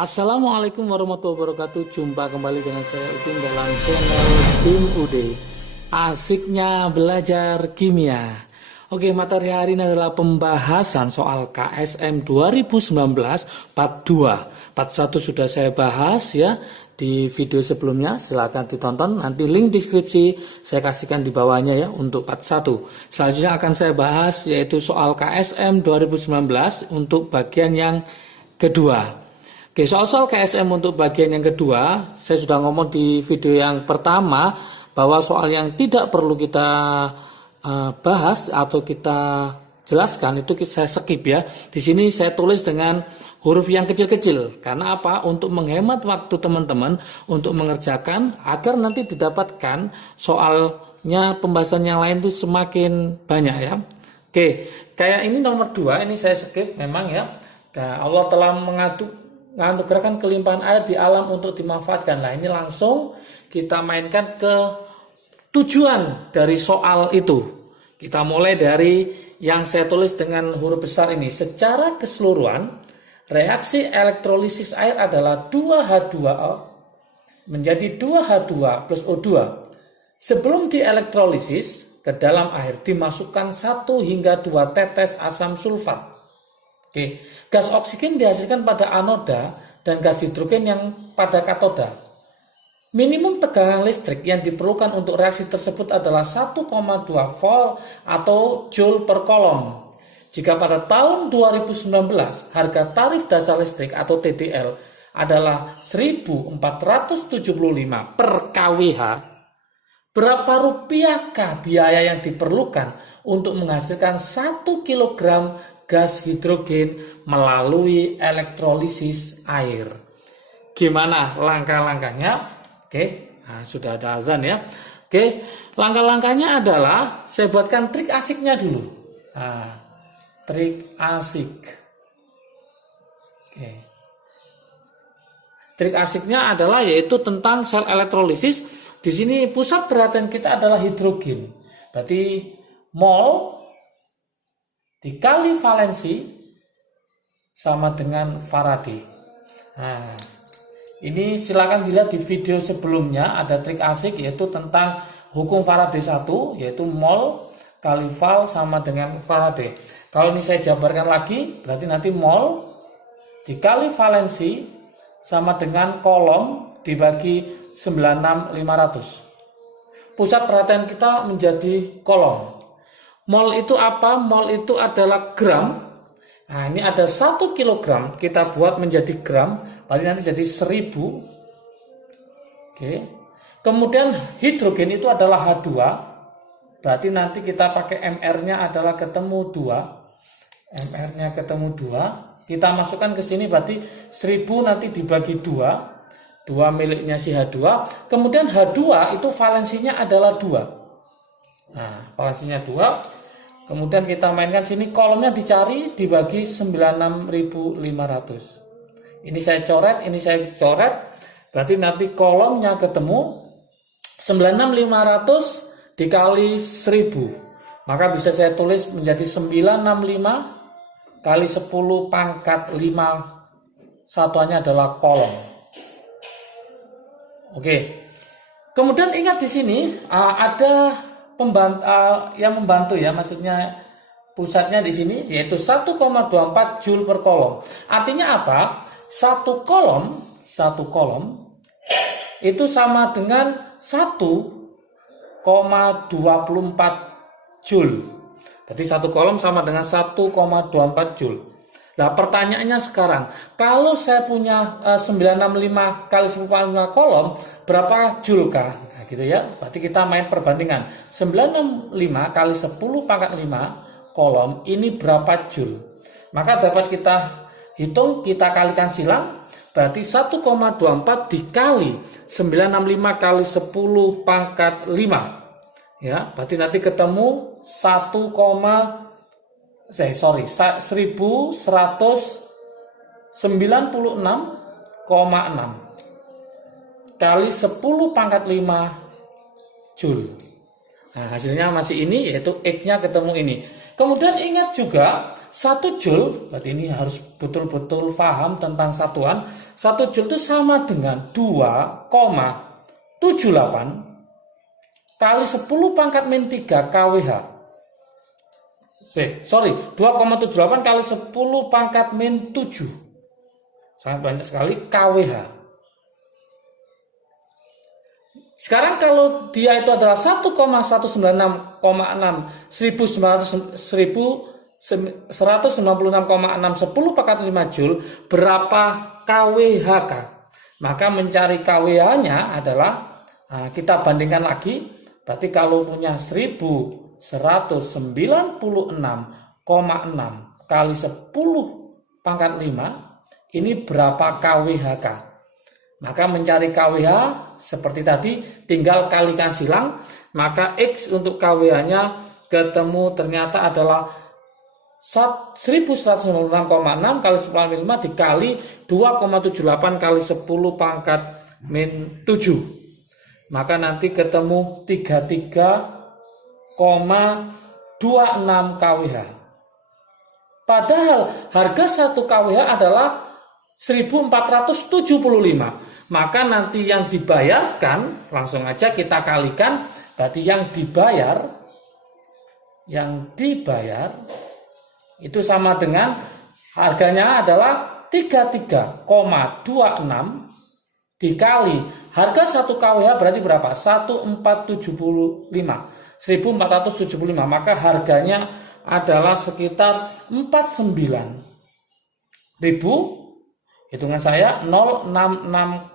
Assalamualaikum warahmatullahi wabarakatuh. Jumpa kembali dengan saya Udin dalam channel Kim Ude. Asiknya belajar kimia. Oke, materi hari ini adalah pembahasan soal KSM 2019 part 2. Part 1 sudah saya bahas ya di video sebelumnya. Silahkan ditonton. Nanti link deskripsi saya kasihkan di bawahnya ya untuk part 1. Selanjutnya akan saya bahas yaitu soal KSM 2019 untuk bagian yang kedua. Oke, soal KSM untuk bagian yang kedua, saya sudah ngomong di video yang pertama bahwa soal yang tidak perlu kita bahas atau kita jelaskan itu saya skip ya. Di sini saya tulis dengan huruf yang kecil-kecil. Karena apa? Untuk menghemat waktu teman-teman untuk mengerjakan agar nanti didapatkan soalnya pembahasan yang lain itu semakin banyak ya. Oke, kayak ini nomor 2 ini saya skip memang ya. Nah, Allah telah menganugerahkan kelimpahan air di alam untuk dimanfaatkan. Nah, ini langsung kita mainkan ke tujuan dari soal itu. Kita mulai dari yang saya tulis dengan huruf besar ini. Secara keseluruhan, reaksi elektrolisis air adalah 2H2O menjadi 2H2 plus O2. Sebelum dielektrolisis, ke dalam air dimasukkan 1 hingga 2 tetes asam sulfat. Oke, gas oksigen dihasilkan pada anoda dan gas hidrogen yang pada katoda. Minimum tegangan listrik yang diperlukan untuk reaksi tersebut adalah 1,2 volt atau joule per kolom. Jika pada tahun 2019 harga tarif dasar listrik atau TDL adalah 1.475 per kWh, berapa rupiahkah biaya yang diperlukan untuk menghasilkan 1 kg gas hidrogen melalui elektrolisis air? Gimana langkah-langkahnya? Oke, nah, sudah ada azan ya. Oke, langkah-langkahnya adalah saya buatkan trik asiknya dulu. Nah, trik asik. Oke. Trik asiknya adalah yaitu tentang sel elektrolisis. Di sini pusat perhatian kita adalah hidrogen. Berarti mol dikali valensi sama dengan Faraday. Nah, ini silakan dilihat di video sebelumnya, ada trik asik yaitu tentang hukum Faraday 1 yaitu mol kali val sama dengan Faraday. Kalau ini saya jabarkan lagi, berarti nanti mol dikali valensi sama dengan kolom dibagi 96.500. Pusat perhatian kita menjadi kolom. Mol itu apa? Mol itu adalah gram. Nah, ini ada 1 kilogram, kita buat menjadi gram, berarti nanti jadi 1000. Oke. Kemudian hidrogen itu adalah H2, berarti nanti kita pakai MR-nya adalah ketemu 2. MR-nya ketemu 2. Kita masukkan ke sini, berarti 1000 nanti dibagi 2. 2 miliknya si H2. Kemudian H2 itu valensinya adalah 2. Nah, valensinya 2. Kemudian kita mainkan sini, kolomnya dicari dibagi 96.500. Ini saya coret, ini saya coret. Berarti nanti kolomnya ketemu 96.500 dikali 1000. Maka bisa saya tulis menjadi 965 kali 10 pangkat 5. Satuannya adalah kolom. Oke. Kemudian ingat di sini ada yang membantu ya, maksudnya pusatnya di sini yaitu 1,24 joule per kolom. Artinya apa? Satu kolom itu sama dengan 1,24 joule. Berarti satu kolom sama dengan 1,24 joule. Nah, pertanyaannya sekarang, kalau saya punya 965 kali 10 kolom, berapa joule kah? Gitu ya, berarti kita main perbandingan 965 kali 10 pangkat 5 kolom ini berapa joule, maka dapat kita hitung, kita kalikan silang, berarti 1,24 dikali 965 kali 10 pangkat 5 ya, berarti nanti ketemu 1196,6 kali 10 pangkat 5 joule. Nah, hasilnya masih ini, yaitu X-nya ketemu ini. Kemudian ingat juga 1 Joule, berarti ini harus betul-betul paham tentang satuan. 1 Joule itu sama dengan 2,78 kali 10 pangkat min 3 kWh. 2,78 kali 10 pangkat min 7. Sangat banyak sekali kWh. Sekarang kalau dia itu adalah 1,196,6 1196,6 10 pangkat 5 Joule, berapa kWh? Maka mencari kWh-nya adalah kita bandingkan lagi. Berarti kalau punya 1196,6 kali 10 pangkat 5, ini berapa kWh? Maka mencari KWH seperti tadi tinggal kalikan silang, maka X untuk KWH-nya ketemu ternyata adalah 1196,6 kali 10 5 dikali 2,78 kali 10 pangkat min 7. Maka nanti ketemu 33,26 KWH. Padahal harga 1 KWH adalah 1475. Maka nanti yang dibayarkan, langsung aja kita kalikan, berarti yang dibayar itu sama dengan harganya adalah 33,26 dikali harga 1 KWH berarti berapa? 1475. Maka harganya adalah sekitar 49.000. Hitungan saya 066,5.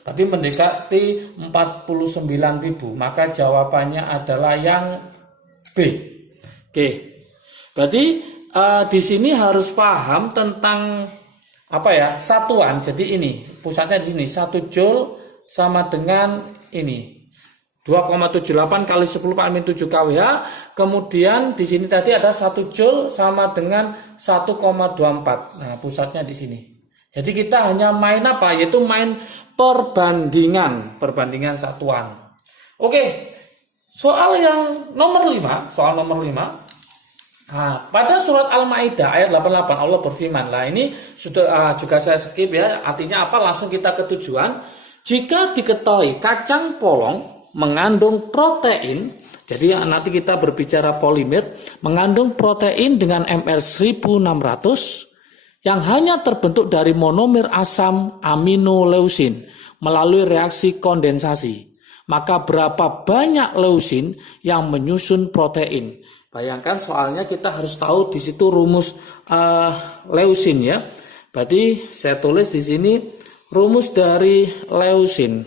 Berarti mendekati 49.000. Maka jawabannya adalah yang B. Oke. Berarti di sini harus paham tentang satuan. Jadi ini pusatnya di sini 1 Joule sama dengan ini 2,78 kali 10 pangkat min 7 kWh. Kemudian di sini tadi ada 1 Joule sama dengan 1,24. Nah, pusatnya di sini. Jadi kita hanya main yaitu main perbandingan satuan. Oke. Soal nomor 5. Nah, pada surat Al-Maidah ayat 88 Allah berfirman. Lah ini sudah juga saya skip ya. Artinya apa? Langsung kita ke tujuan. Jika diketahui kacang polong mengandung protein, jadi nanti kita berbicara polimer, mengandung protein dengan MR 1600 yang hanya terbentuk dari monomer asam aminoleusin melalui reaksi kondensasi. Maka berapa banyak leusin yang menyusun protein? Bayangkan soalnya kita harus tahu di situ rumus leusin ya. Berarti saya tulis di sini rumus dari leusin.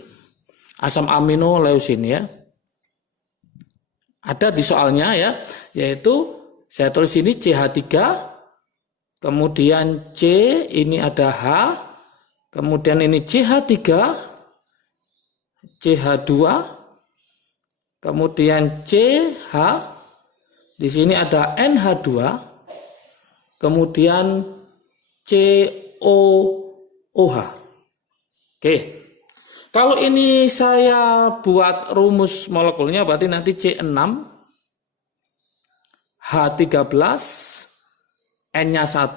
Asam aminoleusin ya. Ada di soalnya ya, yaitu saya tulis ini CH3, kemudian C ini ada H, kemudian ini CH3, CH2, kemudian CH, di sini ada NH2, kemudian COOH. Oke. Kalau ini saya buat rumus molekulnya berarti nanti C6, H13, N-nya 1,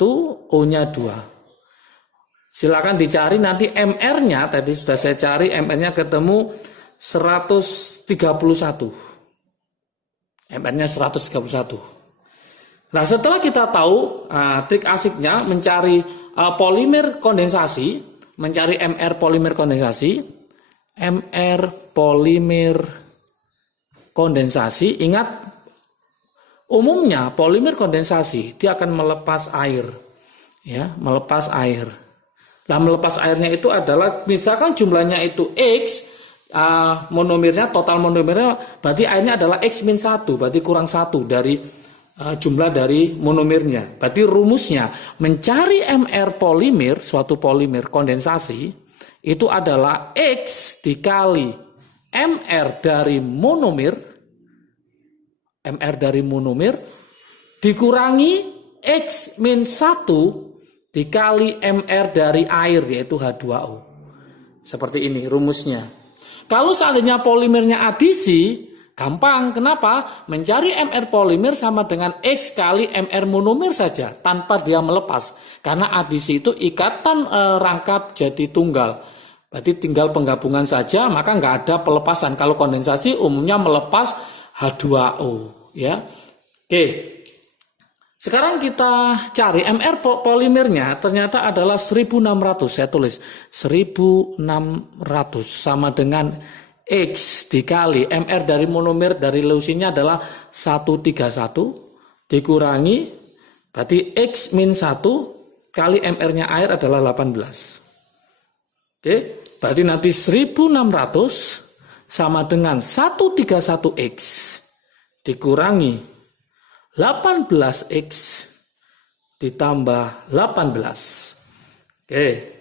O-nya 2. Silakan dicari nanti MR-nya, tadi sudah saya cari, MR-nya ketemu 131. MR-nya 131. Nah, setelah kita tahu trik asiknya mencari polimer kondensasi, mencari MR polimer kondensasi, MR polimer kondensasi, ingat umumnya polimer kondensasi dia akan melepas air, ya, melepas air. Nah, melepas airnya itu adalah misalkan jumlahnya itu X, monomernya, total monomernya, berarti airnya adalah X-1, berarti kurang 1 dari jumlah dari monomernya. Berarti rumusnya mencari MR polimer, suatu polimer kondensasi, itu adalah X dikali MR dari monomer, dikurangi X-1 dikali MR dari air, yaitu H2O. Seperti ini rumusnya. Kalau seandainya polimernya adisi, Gampang, kenapa? Mencari MR polimer sama dengan X kali MR monomer saja tanpa dia melepas. Karena adisi itu ikatan rangkap jadi tunggal. Berarti tinggal penggabungan saja, maka nggak ada pelepasan. Kalau kondensasi umumnya melepas H2O. Ya. Oke, sekarang kita cari MR polimernya ternyata adalah 1600. Saya tulis 1600 sama dengan X dikali MR dari monomer dari leusinnya adalah 131 dikurangi berarti X min 1 kali MR-nya air adalah 18. Oke, berarti nanti 1600 sama dengan 131X dikurangi 18X ditambah 18. Oke.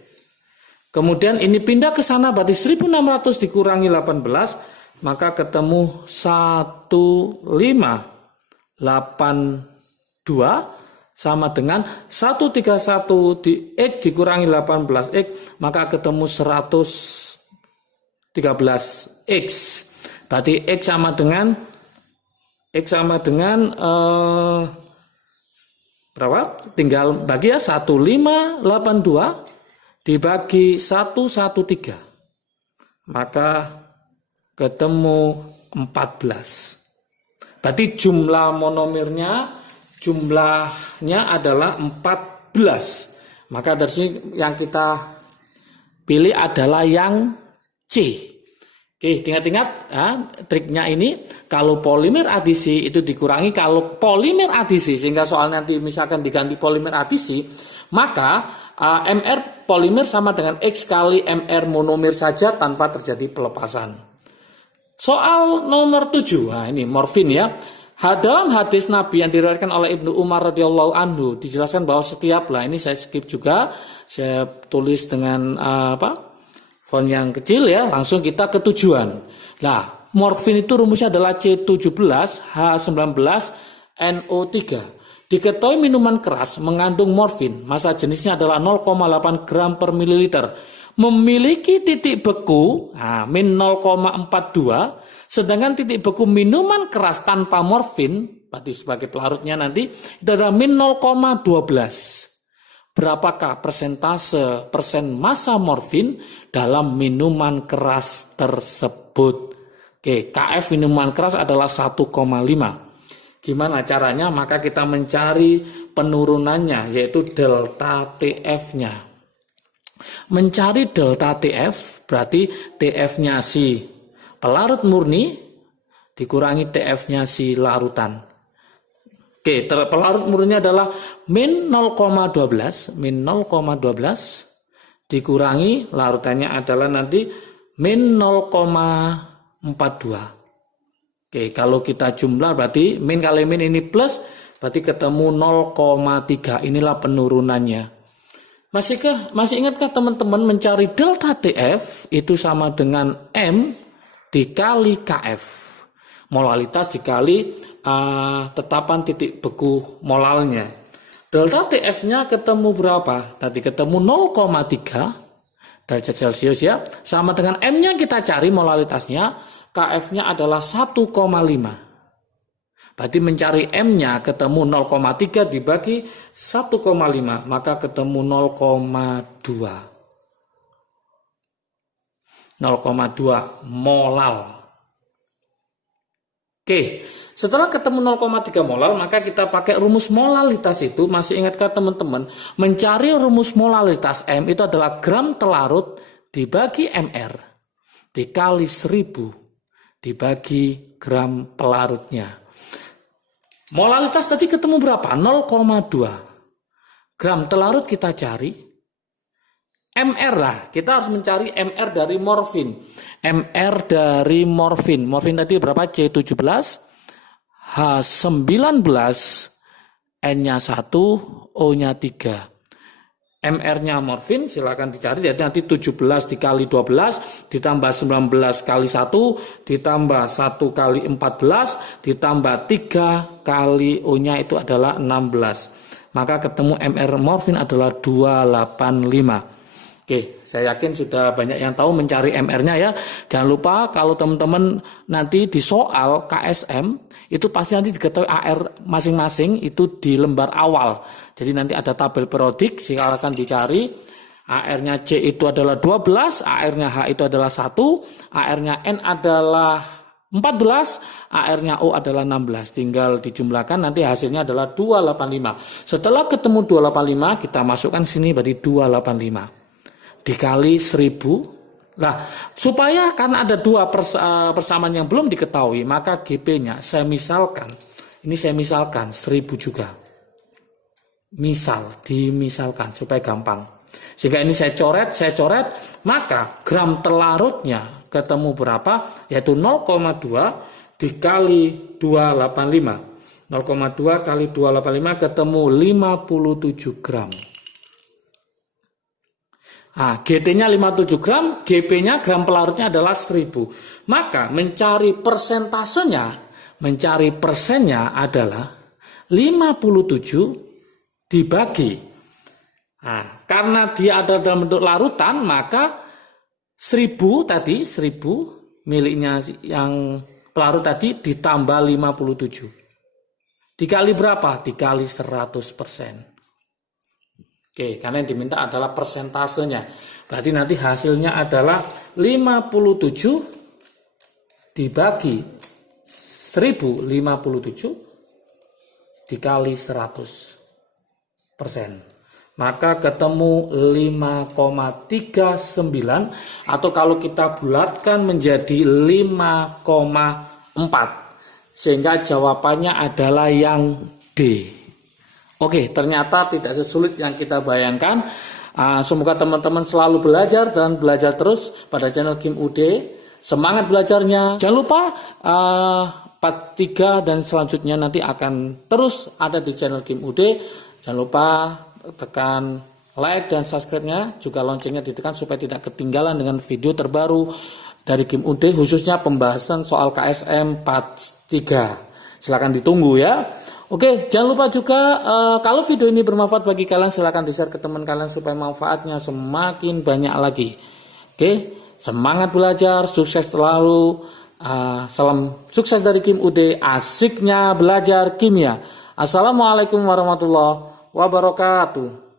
Kemudian ini pindah ke sana berarti 1600 dikurangi 18 maka ketemu 1582 sama dengan 131 di X dikurangi 18X maka ketemu 113X. Berarti X sama dengan berapa? Tinggal bagi ya 1582 dibagi 113 maka ketemu 14. Berarti jumlah monomernya adalah 14. Maka dari sini yang kita pilih adalah yang C. Oke, ingat-ingat ya, triknya ini kalau polimer adisi itu dikurangi kalau polimer adisi sehingga soal nanti misalkan diganti polimer adisi maka MR polimer sama dengan X kali MR monomer saja tanpa terjadi pelepasan. Soal nomor 7, nah ini morfin ya. Dalam hadis Nabi yang diriwayatkan oleh Ibnu Umar radhiyallahu anhu dijelaskan bahwa setiap ini saya skip juga, saya tulis dengan font yang kecil ya, langsung kita ke tujuan. Nah, morfin itu rumusnya adalah C17H19NO3. Diketahui minuman keras mengandung morfin, massa jenisnya adalah 0,8 gram per mililiter. Memiliki titik beku, min 0,42, sedangkan titik beku minuman keras tanpa morfin, berarti sebagai pelarutnya nanti, itu adalah min 0,12. Berapakah persentase persen massa morfin dalam minuman keras tersebut? Oke, KF minuman keras adalah 1,5. Gimana caranya? Maka kita mencari penurunannya, yaitu delta TF-nya. Mencari delta TF, berarti TF-nya si pelarut murni dikurangi TF-nya si larutan. Oke, pelarut murninya adalah min 0,12, dikurangi larutannya adalah nanti min 0,42. Oke, kalau kita jumlah berarti min kali min ini plus, berarti ketemu 0,3. Inilah penurunannya. Masih ingatkah teman-teman mencari delta TF itu sama dengan M dikali KF. Molalitas dikali tetapan titik beku molalnya. Delta TF-nya ketemu berapa? Tadi ketemu 0,3 derajat Celcius ya. Sama dengan M-nya kita cari molalitasnya. KF-nya adalah 1,5. Berarti mencari M-nya ketemu 0,3 dibagi 1,5. Maka ketemu 0,2. 0,2 molal. Oke, setelah ketemu 0,3 molal, maka kita pakai rumus molalitas itu. Masih ingatkah teman-teman? Mencari rumus molalitas M itu adalah gram telarut dibagi MR dikali 1000 dibagi gram pelarutnya. Molalitas tadi ketemu berapa? 0,2. Gram telarut kita cari. MR lah, kita harus mencari MR dari morfin. MR dari morfin. Morfin tadi berapa? C17, H19, N-nya 1, O-nya 3. MR-nya morfin silakan dicari, jadi nanti 17 dikali 12 ditambah 19 kali 1 ditambah 1 kali 14 ditambah 3 kali O-nya itu adalah 16. Maka ketemu MR morfin adalah 285. Oke, saya yakin sudah banyak yang tahu mencari MR-nya ya. Jangan lupa kalau teman-teman nanti di soal KSM itu pasti nanti diketahui AR masing-masing itu di lembar awal. Jadi nanti ada tabel periodik, silakan dicari. AR-nya C itu adalah 12, AR-nya H itu adalah 1, AR-nya N adalah 14, AR-nya O adalah 16. Tinggal dijumlahkan nanti hasilnya adalah 285. Setelah ketemu 285 kita masukkan sini berarti 285. Dikali 1000. Nah, supaya karena ada dua persamaan yang belum diketahui, maka GP-nya saya misalkan 1000 juga. Dimisalkan supaya gampang. Sehingga ini saya coret, maka gram terlarutnya ketemu berapa? Yaitu 0,2 dikali 285. 0,2 kali 285 ketemu 57 gram. Nah, GT-nya 57 gram, GP-nya gram pelarutnya adalah 1000. Maka mencari persennya adalah 57 dibagi. Nah, karena dia ada dalam bentuk larutan, maka 1000 miliknya yang pelarut tadi ditambah 57. Dikali berapa? Dikali 100%. Oke, karena yang diminta adalah persentasenya. Berarti nanti hasilnya adalah 57 dibagi 1057 dikali 100%. Maka ketemu 5,39 atau kalau kita bulatkan menjadi 5,4. Sehingga jawabannya adalah yang D. Oke, ternyata tidak sesulit yang kita bayangkan. Semoga teman-teman selalu belajar dan belajar terus pada channel Kim UD. Semangat belajarnya. Jangan lupa part 3 dan selanjutnya nanti akan terus ada di channel Kim UD. Jangan lupa tekan like dan subscribe-nya. Juga loncengnya ditekan supaya tidak ketinggalan dengan video terbaru dari Kim UD. Khususnya pembahasan soal KSM part 3. Silahkan ditunggu ya. Oke, jangan lupa juga kalau video ini bermanfaat bagi kalian silahkan di-share ke teman kalian supaya manfaatnya semakin banyak lagi. Oke, semangat belajar, sukses selalu. Salam sukses dari Kim UD, asiknya belajar kimia. Assalamualaikum warahmatullahi wabarakatuh.